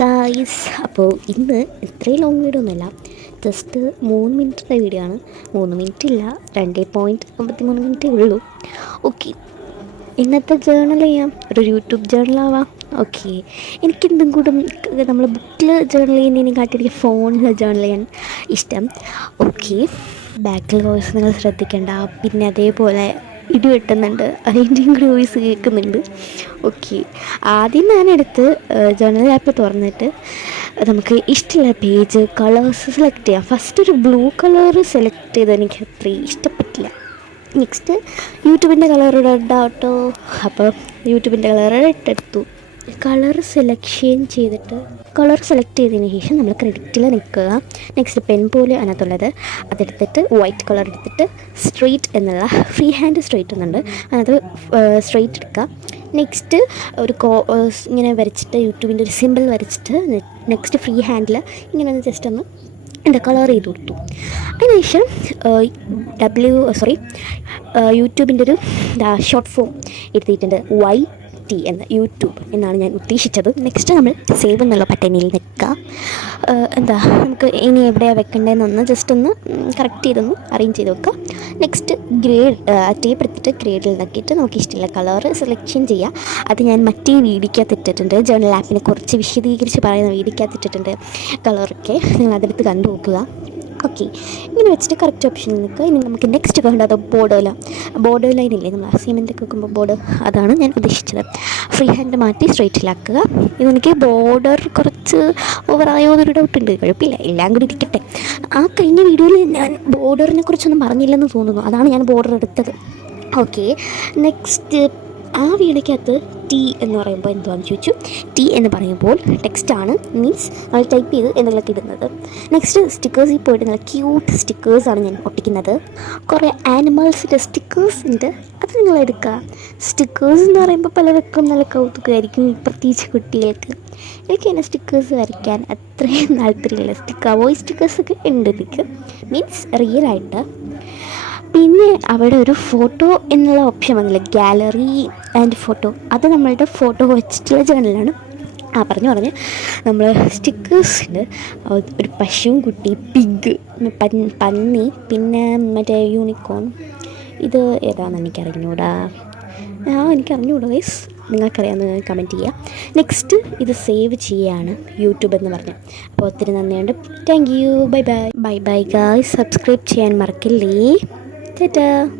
Guys, അപ്പോൾ ഇന്ന് ഇത്രയും ലോങ് വീഡിയോ ഒന്നുമല്ല, ജസ്റ്റ് 3 മിനിറ്റിൻ്റെ വീഡിയോ ആണ്. 3 മിനിറ്റ് ഇല്ല, 2.53 മിനിറ്റേ ഉള്ളൂ. ഓക്കെ, ഇന്നത്തെ ജേർണൽ ചെയ്യാം, ഒരു യൂട്യൂബ് ജേർണലാവാം. ഓക്കെ, എനിക്കെന്തും കൂടെ നമ്മൾ ബുക്കിൽ ജേർണൽ ചെയ്യുന്നതിനെ കാട്ടി ഫോണിൽ ജേർണൽ ചെയ്യാൻ ഇഷ്ടം. ഓക്കെ, ബാക്കിൽ വോയിസ് നിങ്ങൾ ശ്രദ്ധിക്കേണ്ട. പിന്നെ അതേപോലെ ഇടി വെട്ടുന്നുണ്ട്, അതിൻ്റെയും കൂടി വോയിസ് കേൾക്കുന്നുണ്ട്. ഓക്കെ, ആദ്യം ഞാനെടുത്ത് ജേർണൽ ആപ്പ് തുറന്നിട്ട് നമുക്ക് ഇഷ്ടമുള്ള പേജ് കളേഴ്സ് സെലക്ട് ചെയ്യാം. ഫസ്റ്റ് ഒരു ബ്ലൂ കളർ സെലക്ട് ചെയ്ത് എനിക്ക് അത്രയും ഇഷ്ടപ്പെട്ടില്ല. നെക്സ്റ്റ് യൂട്യൂബിൻ്റെ കളർ ഇടാട്ടോ. അപ്പോൾ യൂട്യൂബിൻ്റെ കളർ ഇട്ടെടുത്തു. കളർ സെലക്ഷൻ ചെയ്തിട്ട് കളർ സെലക്ട് ചെയ്തതിന് ശേഷം നമ്മൾ ക്രെഡിറ്റിൽ നിൽക്കുക. നെക്സ്റ്റ് പെൻ പോലെ അതിനകത്തുള്ളത് അതെടുത്തിട്ട് വൈറ്റ് കളർ എടുത്തിട്ട് സ്ട്രെയിറ്റ് എന്നുള്ള ഫ്രീ ഹാൻഡ് സ്ട്രെയിറ്റ് എന്നുണ്ട്, അത് സ്ട്രെയിറ്റ് എടുക്കുക. നെക്സ്റ്റ് ഒരു ഇങ്ങനെ വരച്ചിട്ട് യൂട്യൂബിൻ്റെ ഒരു സിമ്പിൾ വരച്ചിട്ട് നെക്സ്റ്റ് ഫ്രീ ഹാൻഡിൽ ഇങ്ങനെ ഒന്ന് ജസ്റ്റ് ഒന്ന് എന്താ കളർ ചെയ്ത് കൊടുത്തു. അതിനുശേഷം യൂട്യൂബിൻ്റെ ഒരു ഷോർട്ട് ഫോം എഴുതിയിട്ടുണ്ട്, YT എന്ന യൂട്യൂബ് എന്നാണ് ഞാൻ ഉദ്ദേശിച്ചത്. നെക്സ്റ്റ് നമ്മൾ സേവ് എന്നുള്ള ബട്ടണിൽ നിൽക്കുക. നമുക്ക് ഇനി എവിടെയാണ് വെക്കേണ്ടതെന്നൊന്ന് ജസ്റ്റ് ഒന്ന് കറക്റ്റ് ചെയ്തൊന്ന് അറേഞ്ച് ചെയ്ത് വെക്കുക. നെക്സ്റ്റ് ടേപ്പ് എടുത്തിട്ട് ഗ്രേഡിൽ നോക്കിയിട്ട് നമുക്ക് ഇഷ്ടമുള്ള കളർ സെലക്ഷൻ ചെയ്യുക. അത് ഞാൻ മറ്റേ വീഡിയോക്കകത്ത് ഇട്ടിട്ടുണ്ട്, ജേർണൽ ആപ്പിനെ കുറിച്ച് വിശദീകരിച്ച് പറയുന്ന വീഡിയോക്കകത്ത് ഇട്ടിട്ടുണ്ട് കളറൊക്കെ, നിങ്ങൾ അതെടുത്ത് കണ്ടു നോക്കുക. ഓക്കെ, ഇങ്ങനെ വെച്ചിട്ട് കറക്റ്റ് ഓപ്ഷൻ നിൽക്കുക. ഇനി നമുക്ക് നെക്സ്റ്റ് വേണ്ടത് ബോർഡർ ലൈൻ ഇല്ലേ, നമ്മൾ അസൈൻമെൻറ്റൊക്കെ വെക്കുമ്പോൾ ബോർഡർ, അതാണ് ഞാൻ ഉദ്ദേശിച്ചത്. ഫ്രീ ഹാൻഡ് മാറ്റി സ്ട്രെയിറ്റിലാക്കുക. ഇതെനിക്ക് ബോർഡർ കുറച്ച് ഓവറായോ എന്നൊരു ഡൗട്ടുണ്ട്, കുഴപ്പമില്ല, എല്ലാം കൂടി ഇരിക്കട്ടെ. ആ കഴിഞ്ഞ വീഡിയോയിൽ ഞാൻ ബോർഡറിനെ കുറിച്ചൊന്നും പറഞ്ഞില്ലെന്ന് തോന്നുന്നു, അതാണ് ഞാൻ ബോർഡർ എടുത്തത്. ഓക്കെ, നെക്സ്റ്റ് ആ വീഡിയോക്കകത്ത് T എന്ന് പറയുമ്പോൾ എന്തുവാണെന്ന് ചോദിച്ചു. T എന്ന് പറയുമ്പോൾ ടെക്സ്റ്റാണ്, മീൻസ് നമ്മൾ ടൈപ്പ് ചെയ്ത് എന്തെങ്കിലുമൊക്കെ ഇടുന്നത്. നെക്സ്റ്റ് സ്റ്റിക്കേഴ്സിൽ പോയിട്ട് നല്ല ക്യൂട്ട് സ്റ്റിക്കേഴ്സാണ് ഞാൻ ഒട്ടിക്കുന്നത്. കുറേ ആനിമൽസിൻ്റെ സ്റ്റിക്കേഴ്സ് ഉണ്ട്, അത് നിങ്ങൾ എടുക്കുക. സ്റ്റിക്കേഴ്സ് എന്ന് പറയുമ്പോൾ പലർക്കും നല്ല കൗതുകമായിരിക്കും, പ്രത്യേകിച്ച് കുട്ടികൾക്ക്. എനിക്ക് തന്നെ സ്റ്റിക്കേഴ്സ് വരയ്ക്കാൻ അത്രയും താല്പര്യമില്ല. വോയിസ് സ്റ്റിക്കേഴ്സൊക്കെ ഉണ്ട് എനിക്ക്, മീൻസ് റിയലായിട്ട്. പിന്നെ അവിടെ ഒരു ഫോട്ടോ എന്നുള്ള ഓപ്ഷൻ വന്നില്ല, ഗാലറി ആൻഡ് ഫോട്ടോ, അത് നമ്മളുടെ ഫോട്ടോ വെച്ചിട്ടുള്ള ജേർണലാണ്. പറഞ്ഞ് നമ്മൾ സ്റ്റിക്കേഴ്സിൽ ഒരു പശുവും കുട്ടി, പിഗ്, പന്നി, പിന്നെ മറ്റേ യൂണിക്കോൺ, ഇത് ഏതാണെന്ന് എനിക്കറിഞ്ഞൂടാ. ഗൈസ്, നിങ്ങൾക്കറിയാമെന്ന് കമൻറ്റ് ചെയ്യുക. നെക്സ്റ്റ് ഇത് സേവ് ചെയ്യുകയാണ് യൂട്യൂബ് എന്ന് പറഞ്ഞ്. അപ്പോൾ ഒത്തിരി നന്ദിയുണ്ട്. Thank you, bye guys. Subscribe ചെയ്യാൻ മറക്കില്ലേ. Ta-da!